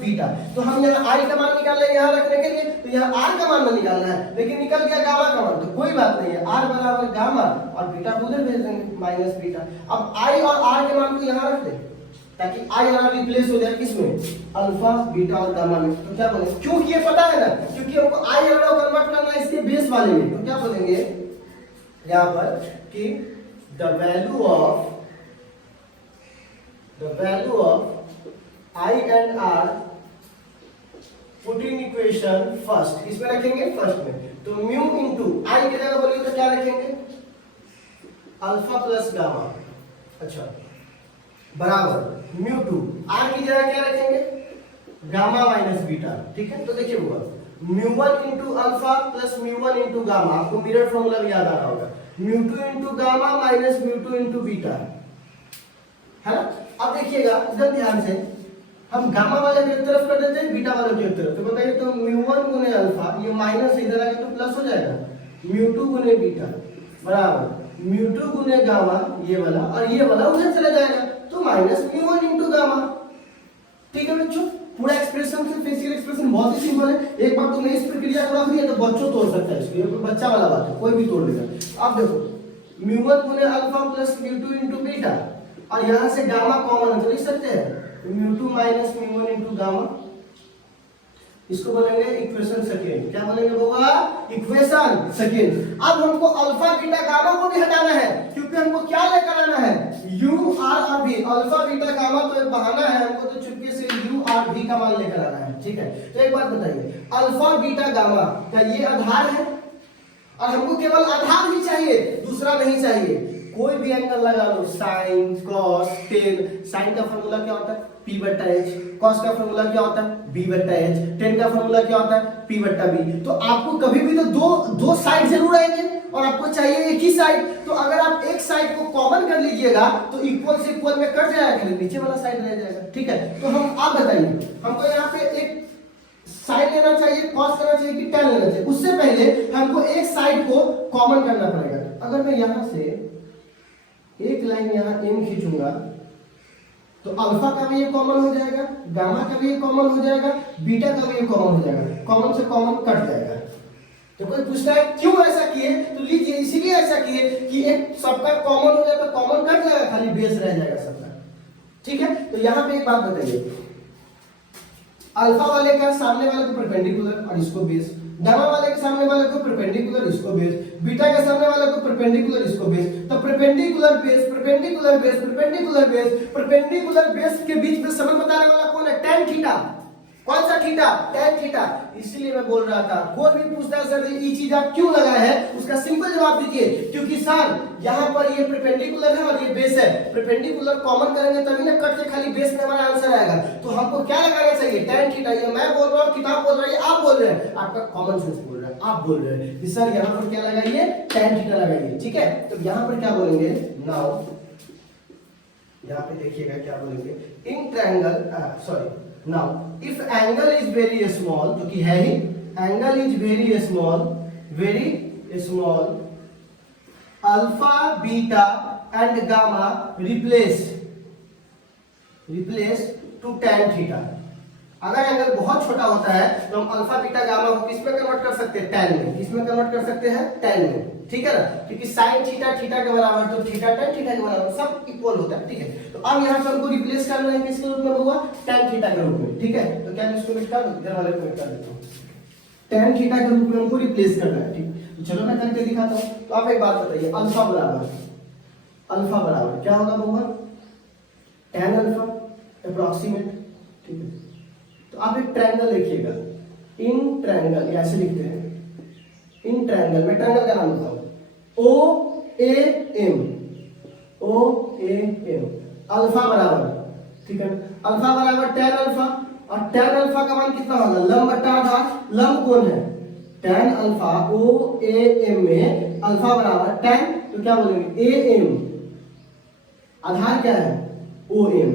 बीटा। तो हम यहाँ I का मान निकाल रहे हैं यहाँ रखने के लिए, तो यहाँ R का मान निकालना है, लेकिन निकल गया गामा का मान, तो कोई बात नहीं है, R बराबर गामा और बीटा को उधर भेज देंगे माइनस बीटा। अब I और R के मान को यहाँ रख दें ताकि I और R रिप्लेस हो जाए किसमें, अल्फा बीटा और गामा में। तो क्या बोलेंगे, क्योंकि ये पता है ना, क्योंकि हमको I और R को कन्वर्ट करना है इसके बेस वाले में। तो क्या बोलेंगे यहाँ पर कि the value of I and R put in equation first, इसमें रखेंगे फर्स्ट में। तो म्यू इंटू I की जगह बोलिए तो क्या रखेंगे, अल्फा प्लस गामा, अच्छा बराबर म्यू टू। R की जगह क्या रखेंगे, गामा माइनस बीटा, ठीक है। तो देखिए हुआ μ1 into alpha plus μ1 into gamma, आपको मिरर फॉर्मूला भी याद आ रहा होगा, μ2 into gamma minus μ2 into beta, है ना। अब देखिएगा इधर ध्यान से, हम गामा वाले की तरफ कर देते हैं, बीटा वाले की तरफ। तो बताइए तो μ1 गुने अल्फा, ये माइनस इधर आएगा तो प्लस हो जाएगा, μ2 गुने बीटा बराबर μ2 गुने गामा, ये वाला और ये वाला उधर चला जाएगा, तो माइनस μ1 इंटू गामा, ठीक है बच्चों। पूरा एक्सप्रेशन से फिजिकल एक्सप्रेशन बहुत ही सिंपल है। एक बार तुमने इस प्रक्रिया को रख दिया तो बच्चों तोड़ सकता है इसको, ये बच्चा वाला बात है, कोई भी तोड़ देगा। अब देखो μ1 गुने अल्फा प्लस μ2 इंटू बीटा, और यहाँ से गामा कॉमन है तो लिख सकते हैं μ2 माइनस μ1 इंटू गामा। इसको बोलेंगे इक्वेशन सेकेंड। क्या बोलेंगे होगा? Equation second. अब हमको अल्फा बीटा गामा को भी हटाना है, क्योंकि हमको क्या लेकर आना है? यू आर और भी। अल्फा बीटा गामा तो एक बहाना है, हमको तो चुपके से यू आर भी का मान लेकर आना है। ठीक है, तो एक बात बताइए, अल्फा बीटा गामा क्या ये आधार है? और हमको केवल आधार ही चाहिए, दूसरा नहीं चाहिए। कोई भी एंगल लगा लो, साइन, कॉस, टेन। साइन का फॉर्मूला क्या होता है? पी बट्टा एच। कॉस का फॉर्मूला क्या होता है? बी बट्टा एच। टेन का फॉर्मूला क्या होता है? पी बट्टा बी। तो आपको कभी भी तो दो साइड जरूर आएंगे और आपको चाहिए एक ही साइड। तो अगर आप एक साइड को कॉमन कर लीजिएगा तो इक्वल से इक्वल में कट जाएगा, नीचे वाला साइड रह जाएगा। ठीक है, तो हम आप बताइए, हमको यहाँ पे एक साइड लेना चाहिए, कॉस लेना चाहिए कि टेन लेना चाहिए? उससे पहले हमको एक साइड को कॉमन करना पड़ेगा। अगर मैं यहां से एक लाइन यहां एम खींचूंगा तो अल्फा का भी ये कॉमन हो जाएगा, गामा का भी ये कॉमन हो जाएगा, बीटा का भी ये कॉमन हो जाएगा। कॉमन से कॉमन कट जाएगा। तो कोई पूछता है क्यों ऐसा किए, तो लीजिए इसीलिए ऐसा किए कि एक सबका कॉमन हो जाएगा, कॉमन कट जाएगा, खाली बेस रह जाएगा सबका। ठीक है, तो यहां पे एक बात बताइए, अल्फा वाले का सामने वाले को परपेंडिकुलर और इसको बेस, गामा वाले के सामने वाले को परपेंडिकुलर इसको बेस, बीटा के सामने वाले को परपेंडिकुलर इसको बेस। तो perpendicular base, perpendicular base, perpendicular base, perpendicular base के बीच में संबंध बताने वाला कौन है? tan theta. कौन सा थीटा? tan theta. इसीलिए मैं बोल रहा था, कोई भी पूछता है सर ये चीज आप क्यों लगाए हैं, उसका सिंपल जवाब दीजिए, क्योंकि सर यहाँ पर ये परपेंडिकुलर है और ये बेस है। परपेंडिकुलर कॉमन करेंगे तभी ना कट के खाली बेस में हमारा आंसर आएगा। तो हमको क्या लगाना चाहिए? tan theta. ये मैं बोल रहा हूँ, किताब बोल रही है, आप बोल रहे हैं, आपका कॉमन सेंस बोल रहा है, आप बोल रहे हैं कि सर यहाँ पर क्या लगाइए? tan थीटा लगाइए। ठीक है, तो यहाँ पर क्या बोलेंगे? नाउ यहाँ पे देखिएगा क्या बोलेंगे, in triangle, sorry, now if angle is very small, जो कि है ही, angle is very small, alpha beta and gamma replace to tan theta. अगर एंगल बहुत छोटा होता है तो हम अल्फा बीटा गामा को किस में कन्वर्ट कर सकते हैं? tan में। किस में कन्वर्ट कर सकते हैं? tan में। ठीक है ना, क्योंकि sin थीटा थीटा के बराबर, तो थीटा tan थीटा के बराबर, सब इक्वल होता है। ठीक है, तो अब यहाँ पर हमको रिप्लेस करना है किसके रूप में होगा? tan थीटा के रूप में। ठीक है, तो क्या मैं इसको मिटा दूं? इधर वाले को मिटा देता हूँ। tan थीटा के रूप में हमको रिप्लेस करना है। ठीक, तो चलो मैं करके दिखाता हूँ। तो आप एक बात बताइए, अल्फा बराबर क्या होगा बउआ? tan alpha approximate. ठीक है, तो आप एक ट्रायंगल लिखिएगा, इन ट्रायंगल, ऐसे लिखते हैं, इन ट्रायंगल में ट्रायंगल का नाम बताओ, OAM, अल्फा बराबर, ठीक है, अल्फा बराबर tan अल्फा, और tan अल्फा का मान कितना होगा? लंब बटा आधार। लंब कौन है? tan alpha. OAM में अल्फा बराबर tan, तो क्या बोलेंगे? AM। आधार क्या है? OM।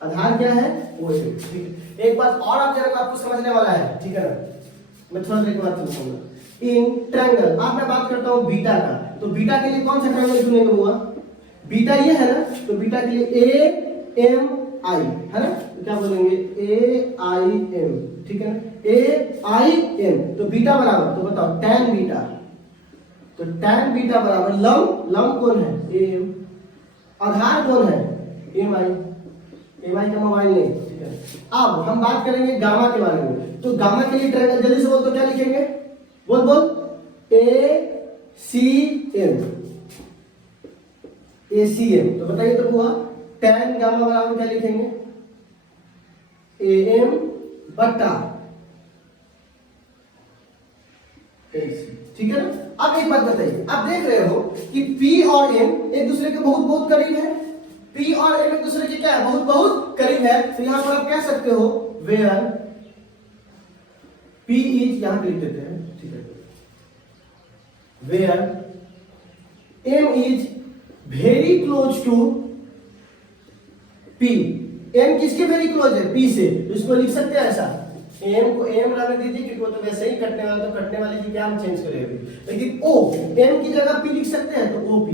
आधार क्या है? OM। ठीक है, एक बात और आप जरा आपको समझने वाला है। ठीक है ना, मैं थोड़ा देर के बाद समझाऊंगा। इन ट्रायंगल, अब मैं बात करता हूं बीटा का, तो बीटा के लिए कौन सा ट्रायंगल चुनेंगे हुआ? बीटा ये है ना, तो बीटा के लिए AMI है ना, तो क्या बोलेंगे? AIM। ठीक है ना, AIM, तो बीटा बराबर, तो बताओ tan बीटा, तो tan बीटा बराबर लंब कौन है? AM। आधार कौन है? MI का मोबाइल नहीं। ठीक है, अब हम बात करेंगे गामा के बारे में। तो गामा के लिए ट्रायंगल जल्दी से बोल, तो क्या लिखेंगे? बोल ACM। तो बताइए तो हुआ tan गामा बराबर क्या लिखेंगे? AM बटा AC। ठीक है ना, अब एक बात बताइए, आप देख रहे हो कि P और M एक दूसरे के बहुत करीब है। P और M एक दूसरे के क्या है? बहुत करीब है। तो यहां पर आप कह सकते हो वेयर P इज, यहां पे लिख देते हैं, ठीक है, where M is very close to P। M किसके वेरी क्लोज है? P से। तो इसको लिख सकते हैं ऐसा, M को M रहने दीजिए, क्योंकि वो तो वैसे ही कटने वाला, तो कटने वाले की क्या हम चेंज करेंगे। लेकिन O, M की जगह P लिख सकते हैं, तो OP।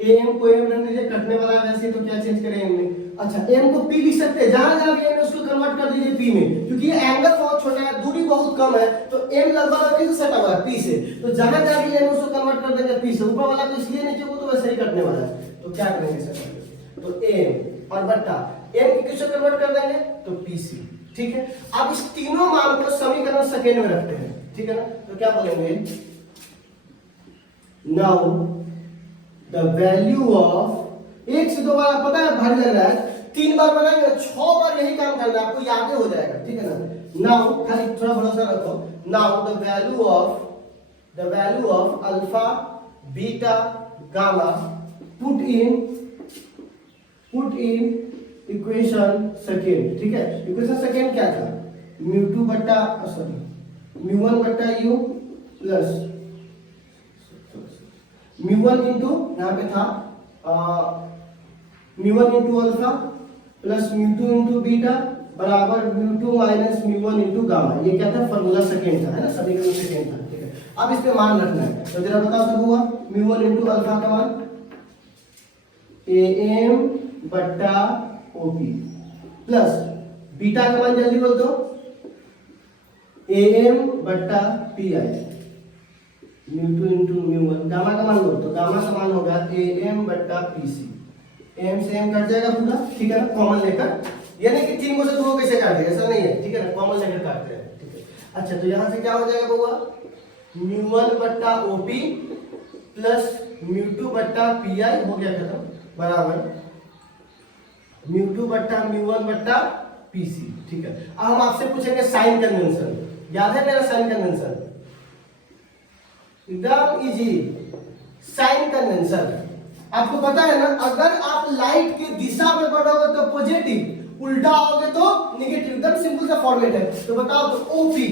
AM को M रहने दीजिए, कटने वाला है वैसे, तो क्या चेंज करें M में? अच्छा, M को P लिख सकते हैं, जहां जहां भी M है उसको कन्वर्ट कर दीजिए P में, क्योंकि ये एंगल बहुत छोटा है, दूरी बहुत कम है, तो M लगभग किससे सटा हुआ है? P से। तो जहां जहां भी M उसको कन्वर्ट कर देंगे P से। ऊपर वाला तो इसलिए नीचे को तो वैसे ही कटने वाला है, तो क्या करेंगे सर? तो M और बट्टा M की किससे कन्वर्ट कर देंगे? तो PC। ठीक है। अब इस तीनों मान को समीकरण सेकेंड में रखते हैं, ठीक है ना। तो क्या बोलेंगे, नाउ द वैल्यू ऑफ, एक से दो बार पता है भारी लग रहा है, 3 बार बनाएंगे 6 बार यही काम करना है, आपको याद हो जाएगा, ठीक है ना। नाउ खाली थोड़ा भरोसा रखो, now the value of alpha beta gamma put in equation second, ठीक है। इक्वेशन सेकेंड क्या था, म्यू2 बट्टा म्यू1 बट्टा यू प्लस म्यू1 इंटू यहाँ पे था mu one into alpha plus mu two into beta बराबर mu two minus mu one into gamma. ये क्या था, फॉर्मूला सेकेंड था, है ना, समीकरण सेकेंड था, ठीक है। अब इस पे मान रखना है, तो जरा बताओ सब हुआ, म्यू1 इंटू अल्फा का मान am बट्टा ओपी प्लस बीटा का मान जल्दी बोल दो, am बट्टा पी आई, म्यू2 इंटू म्यू1, गामा का मान बोल दो, गामा का मान होगा am बट्टा पी सी, एम से एम कट जाएगा पूरा, ठीक है ना, कॉमन लेकर, यानी कि 3 को से 2 कैसे काटे, ऐसा नहीं है, ठीक है ना, कॉमन लेकर काटते हैं, ठीक है। अच्छा, तो यहां से क्या हो जाएगा बउआ, म्यू1 बट्टा ओपी प्लस म्यू2 बट्टा पी आई, हो गया खत्म, बराबर म्यू2 बट्टा म्यू1 बट्टा पीसी, ठीक है। अब हम आपसे पूछेंगे साइन कन्वेंशन, याद है मेरा साइन कन्वेंशन, एकदम इजी। साइन कन्वेंशन आपको पता है ना, अगर आप लाइट की दिशा में बढ़ोगे तो पॉजिटिव, उल्टा आओगे तो नेगेटिव, एकदम सिंपल सा फॉर्मेट है। तो बताओ, तो ओपी,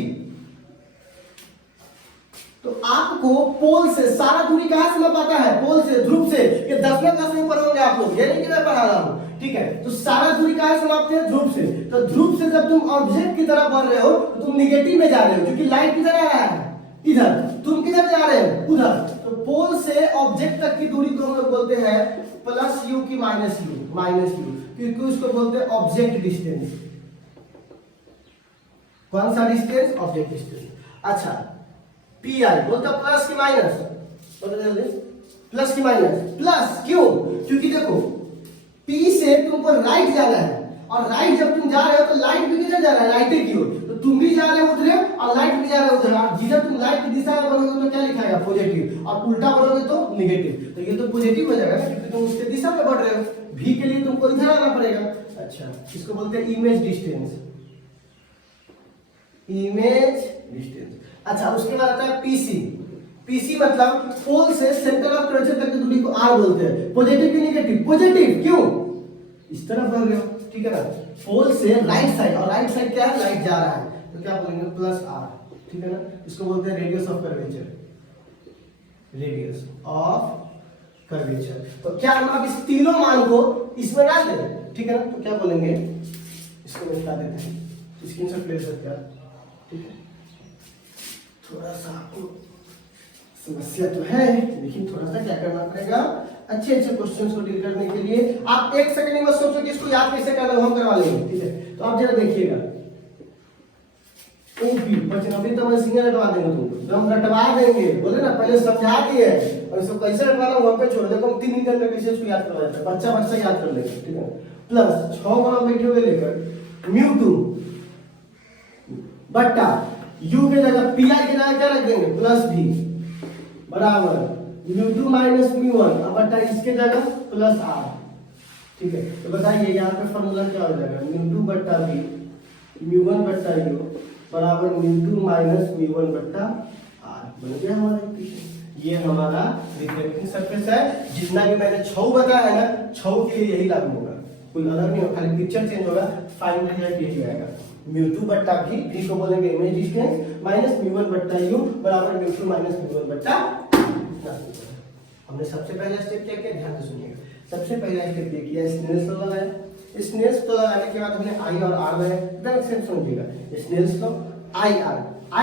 तो आपको पोल से सारा दूरी कहां से नापाता है, पोल से, ध्रुव से, ये 10वें क्लास में पढ़ोगे आप लोग, ये नहीं कि मैं पढ़ा रहा हूं, ठीक है। तो सारा दूरी कहां से नापते हैं, ध्रुव से। तो ध्रुव से जब तुम ऑब्जेक्ट की तरफ बढ़ रहे हो तो तुम निगेटिव में जा रहे हो, क्योंकि लाइट किधर आ रहा है, इधर, तुम किधर जा रहे हो, उधर। तो पोल से ऑब्जेक्ट तक की दूरी को हम लोग बोलते हैं प्लस यू की माइनस यू, क्योंकि उसको बोलते हैं ऑब्जेक्ट डिस्टेंस। कौन सा डिस्टेंस, ऑब्जेक्ट डिस्टेंस। अच्छा, पी आई बोलते प्लस की माइनस, प्लस की माइनस, प्लस क्यों, क्योंकि देखो पी से तुमको राइट जाना है, और राइट जब तुम जा रहे हो तो लाइट भी किधर जा रहा है, राइट की ओर, तो तुम भी जा रहे हो उधर और लाइट भी जा रहा है उधर। और जिधर तुम लाइट की दिशा में बढ़ोगे तो क्या लिखाएगा, पॉजिटिव, और उल्टा बढ़ोगे तो नेगेटिव। तो ये तो पॉजिटिव हो जाएगा ना, क्योंकि तुम उसके दिशा में बढ़ रहे हो, भी के लिए तुमको इधर आना पड़ेगा। अच्छा, इसको बोलते हैं इमेज डिस्टेंस, इमेज डिस्टेंस। अच्छा, उसके बाद आता है पीसी। पीसी मतलब पोल से सेंटर ऑफ कर्वेचर तक की दूरी को आर बोलते हैं। पॉजिटिव की नेगेटिव, पॉजिटिव क्यों, इस तरफ बढ़ रहे हो, ठीक है ना, पोल से राइट साइड, और राइट साइड क्या है, लाइट जा रहा है, तो क्या बोलेंगे, प्लस आर, ठीक है ना। इसको बोलते हैं radius of curvature, radius of curvature. तो क्या हम अब इस तीनों मान को इसमें डाल दें, ठीक है ना। तो क्या बोलेंगे, इसको मिटा देते हैं, स्क्रीनशॉट ले सकते हैं, ठीक है। थोड़ा सा आपको समस्या तो है, लेकिन थोड़ा सा क्या करना पड़ेगा, अच्छे क्वेश्चंस को डील करने के लिए आप 1 सेकंड में सोचो कि इसको याद कैसे करना है, हम करवा लेंगे, ठीक है। तो आप जरा देखिएगा, ओपी 95 तो मैं सिंगल रटवा देंगे तुमको, हम रटवा देंगे, बोले ना पहले समझा दिए, और इसको कैसे रटवाना वहां पे छोड़, देखो 3 दिन में कैसे इसको याद करवा देते हैं, बच्चा याद कर लेगा, ठीक है। प्लस 6 गुना बैठे हुए लेकर म्यू2 बट्टा u के जगह pi के जगह क्या रख देंगे, प्लस भी, बराबर म्यू2 माइनस म्यू1, अब बट्टा इसके जगह प्लस r, ठीक है। तो बताइए यहाँ पे फॉर्मूला क्या हो जाएगा, म्यू2 बट्टा v म्यू1 बट्टा u बराबर म्यू2 माइनस म्यू1 बट्टा r, बन गया हमारा इक्वेशन। ये हमारा रिफ्लेक्टिंग सरफेस है। जितना भी मैंने छौ बताया है ना, छौ के लिए यही लागू होगा, कोई अलग नहीं होगा, खाली पिक्चर चेंज होगा, फाइनल रिजल्ट यही आएगा। म्यू2 बट्टा v को बोलेंगे इमेज डिस्टेंस माइनस म्यू1 बट्टा u बराबर म्यू2 माइनस म्यू1 बट्टा। हमने सबसे पहला स्टेप क्या किया, ध्यान से सुनिएगा। सबसे पहला स्टेप ये किया, स्नेल्स लॉ लगाया। स्नेल्स लॉ लगाने के बाद हमने आई और आर लगाया, एकदम से समझिएगा। स्नेल्स लॉ आई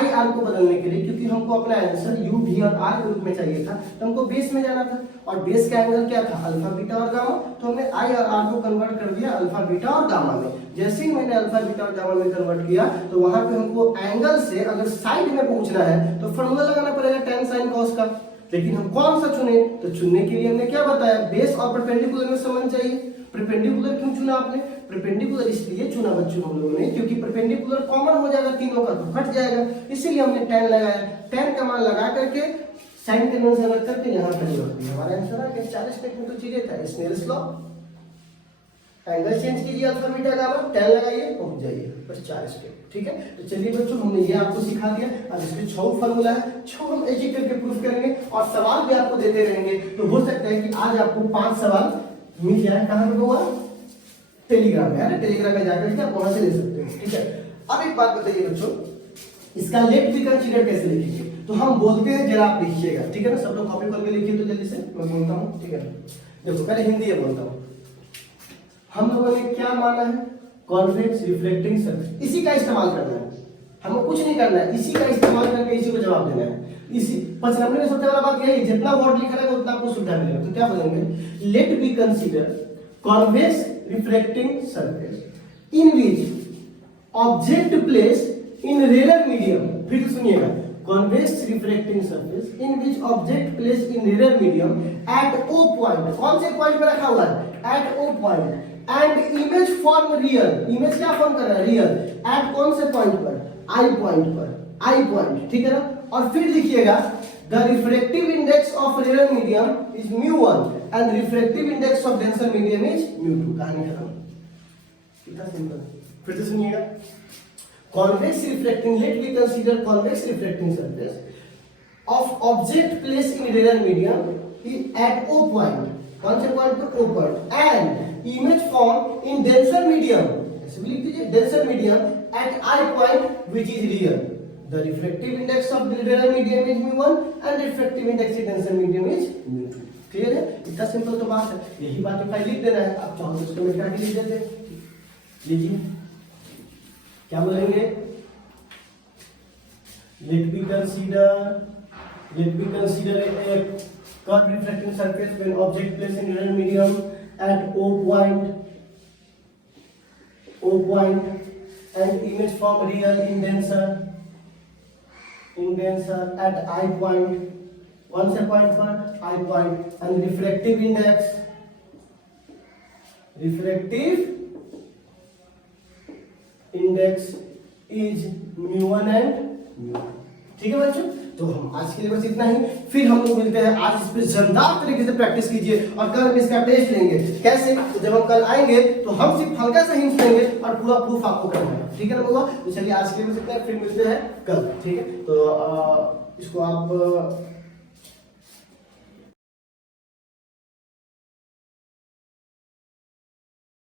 आर को बदलने के लिए, क्योंकि हमको अपना आंसर यू भी और आर के रूप में चाहिए था, तो हमको बेस में जाना था, और बेस का एंगल क्या था, अल्फा बीटा और गामा। तो हमने आई और आर को कन्वर्ट कर दिया अल्फा बीटा और गामा में। जैसे ही मैंने अल्फा बीटा और गामा में कन्वर्ट किया, तो वहां पे हमको एंगल से अगर साइड में पहुंचना है तो फॉर्मूला लगाना पड़ेगा tan sin cos का। लेकिन हम कौन सा चुने, तो चुनने के लिए हमने क्या बताया, बेस और परपेंडिकुलर में संबंध चाहिए। परपेंडिकुलर क्यों चुना आपने, परपेंडिकुलर इसलिए चुना बच्चों हम लोगों ने क्योंकि परपेंडिकुलर कॉमन हो जाएगा तीनों का तो कट जाएगा, इसीलिए हमने tan लगाया। tan का मान लगा करके साइन कन्वेंशन रख करके यहाँ पे रख दिया, हमारा आंसर आ गया। 40 मिनट में तो चीजें था। स्नेल्स लॉ, एंगल चेंज कीजिए अल्फा बीटा गामा, tan लगाइए पहुंच जाइए बस 40 मिनट। ठीक है, तो चलिए बच्चों हमने ये आपको सिखा दिया। अब इसमें 6 फार्मूला है, 6 हम एक एक करके प्रूफ करेंगे और सवाल भी आपको देते रहेंगे। तो हो सकता है कि आज आपको 5 सवाल मिल जाए। कहां पे होगा? टेलीग्राम में है ना, टेलीग्राम में जाकर के आप वहां से ले सकते हैं। ठीक है, अब एक बात बताइए बच्चों, इसका लेट भी कंसीडर कैसे लिखेंगे? तो हम बोलते हैं जरा आप लिखिएगा, ठीक है ना, सब लोग कॉपी करके लिखिए तो जल्दी से, मैं बोलता हूँ। ठीक है, देखो पहले हिंदी में बोलता हूँ। हम लोगों ने क्या माना है? कॉन्वेक्स रिफ्लेक्टिंग सरफेस, इसी का इस्तेमाल करना है, हमें कुछ नहीं करना है, इसी का इस्तेमाल करके इसी को जवाब देना है। इसी 5 नंबर में सबसे बड़ा बात यही, जितना वर्ड लिखा रहेगा उतना आपको सुविधा मिलेगा। तो क्या बोलेंगे? Let be consider convex reflecting surface in which object place in rare medium. फिर सुनिएगा, convex reflecting surface in which object place in rare medium at O point. कौन से पॉइंट पर रखा हुआ है? At O point. And image form real, image क्या form कर रहा है? रियल। एट कौन से पॉइंट पर? आई पॉइंट पर, आई पॉइंट। ठीक है ना, और फिर लिखिएगा the refractive index of rare medium is μ1 and refractive index of denser medium is μ2। कहानी खत्म, कितना सिंपल। फिर से सुनिएगा, convex reflecting, let we consider convex reflecting surface of object place in rare medium at O point. कौन से point पर? O point. And image form in denser medium, ऐसे भी लिख दीजिए, denser medium at I point which is real. The refractive index of rare medium is μ1 and refractive index in denser medium is μ2। Clear है? इतना simple तो बात है, यही बात फाइल लिख देना है। आप चाहो तो इसको मिटा के लिख देते, लीजिए क्या बोलेंगे? Let be consider a curve reflecting surface when object placed in real medium at O point and image form real in denser at I point, कौन से पॉइंट पर? I point, and refractive index is μ1 and μ2। ठीक है बच्चों, तो हम आज के लिए बस इतना ही। फिर हम लोग मिलते हैं, आज इस पे शानदार तरीके से प्रैक्टिस कीजिए और कल हम इसका टेस्ट लेंगे। कैसे? तो जब हम कल आएंगे तो हम सिर्फ हल्का सा हिंट देंगे और पूरा प्रूफ आपको करना है। ठीक है ना बाबा? तो चलिए आज के लिए बस इतना, फिर मिलते हैं कल। ठीक है, तो इसको आप